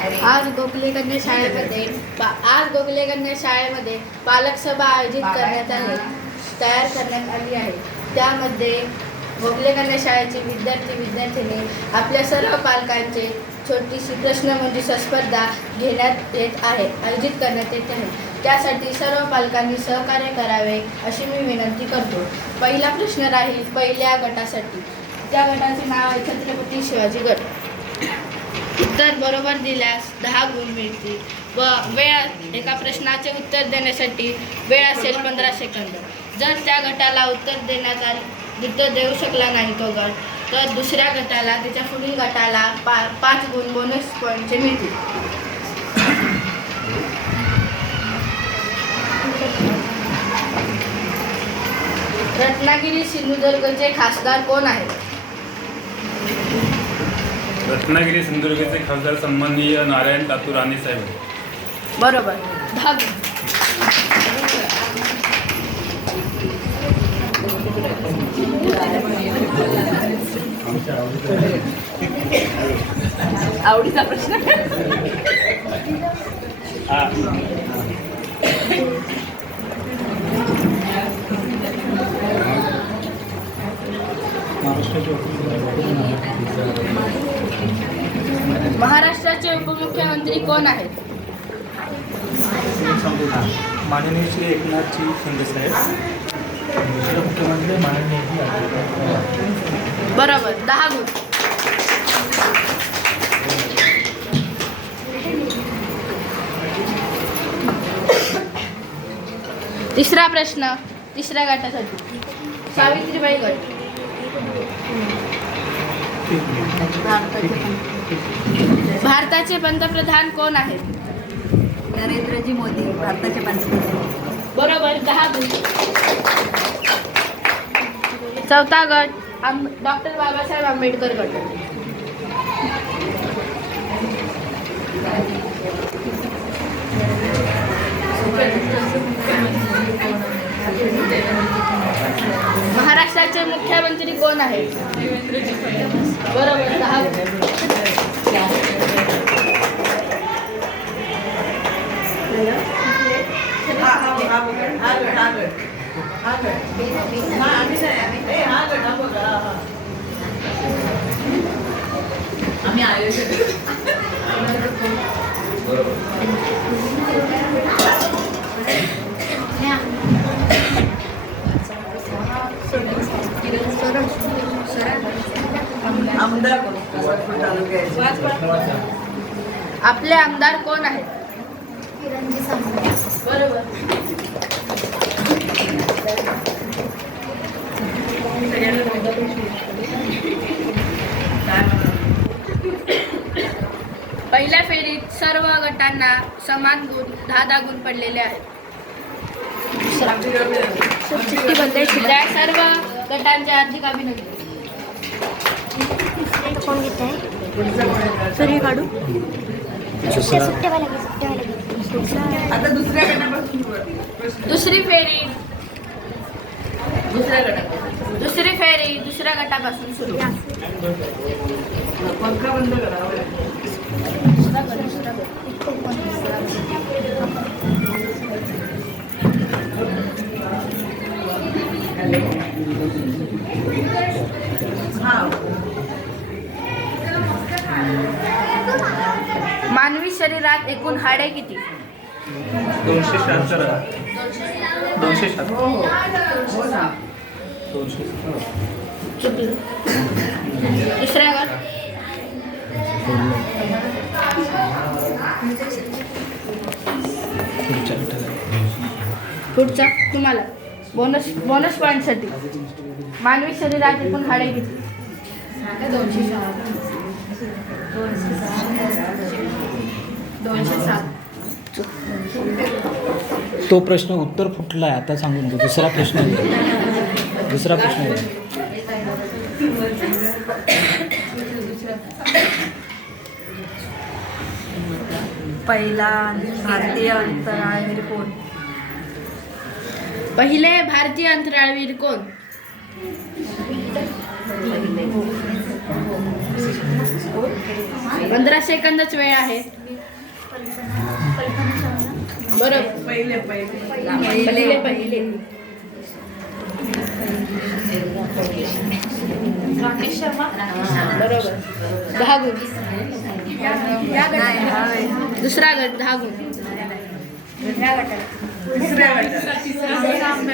आज गोखले कन्या शाळेमध्ये आज गोखले कन्या शाळेमध्ये पालक सभा आयोजित करण्यात आली तयार करण्यात आली आहे. त्यामध्ये गोखले कन्या शाळेचे विद्यार्थी विद्यार्थिनी आपल्या सर्व पालकांचे छोटीशी प्रश्नमंजुषा स्पर्धा घेण्यात येत आहे आयोजित करण्यात येत आहे. त्यासाठी सर्व पालकांनी सहकार्य करावे अशी मी विनंती करतो. पहिला प्रश्न राहील पहिल्या गटासाठी. त्या गटाचे नाव आहे छत्रपती शिवाजी गट. उत्तर बरोबर दिल्यास दहा गुण मिळतील. व वेळ एका प्रश्नाचे उत्तर देण्यासाठी वेळ असेल पंधरा सेकंद. जर त्या गटाला उत्तर देण्यात आले उत्तर देऊ शकला नाही तो गट तर दुसऱ्या गटाला त्याच्या पुढील गटाला पा पाच गुण बोनस पॉईंटचे मिळतील. रत्नागिरी सिंधुदुर्गचे खासदार कोण आहेत? रत्नागिरी सिंधुदुर्गचे खासदार सन्माननीय नारायण तातू राणे साहेब. बरोबर. आवडीचा प्रश्न? उपमुख्यमंत्री कोण आहेत? माननीय श्री एकनाथजी शिंदे साहेब. मुख्यमंत्री माननीय. बरोबर दहा गुण. तिसरा प्रश्न तिसऱ्या गटासाठी. सावित्रीबाई गट. भारताचे पंतप्रधान कोण आहेत? नरेंद्रजी मोदी भारताचे पंतप्रधान. बरोबर दहा चौथा गट डॉक्टर बाबासाहेब आंबेडकर गट. राज्याचे मुख्यमंत्री कोण आहेत? बरोबर दहा. आम्ही आयोजक आपले आमदार कोण आहेत? बरोबर. पहिल्या फेरीत सर्व गटांना समान गुण दहा दहा गुण पडलेले आहेत. सर्व गटांचे हार्दिक अभिनंदन. कोण घेत. आहे सूर्य काढू. दुसरी फेरी. दुसऱ्या गटापासून दुसरी फेरी दुसऱ्या गटापासून सुरू. पंखा बंद करा दुसरा गट, दुसरा गट. हा मानवी शरीरात एकूण हाडे किती? दोनशे शहात्तर. दोनशे शहात्तर हो दोनशे गटाला. पुढचा तुम्हाला. बोनस बोनस पॉईंटसाठी. मानवी शरीरात एकूण हाडे किती? दोनशे सात. तो प्रश्न उत्तर फुटला आहे? आता सांगून दे. दुसरा प्रश्न. दुसरा प्रश्न आहे. पहिला भारतीय अंतराळवीर कोण? पहिले भारतीय अंतराळवीर कोण? पंधरा सेकंदच वेळ आहे. बरोबर पहिले पहिले पहिले बरोबर दहा गुण दुसरा गट. दहा गुण दुसऱ्या गटात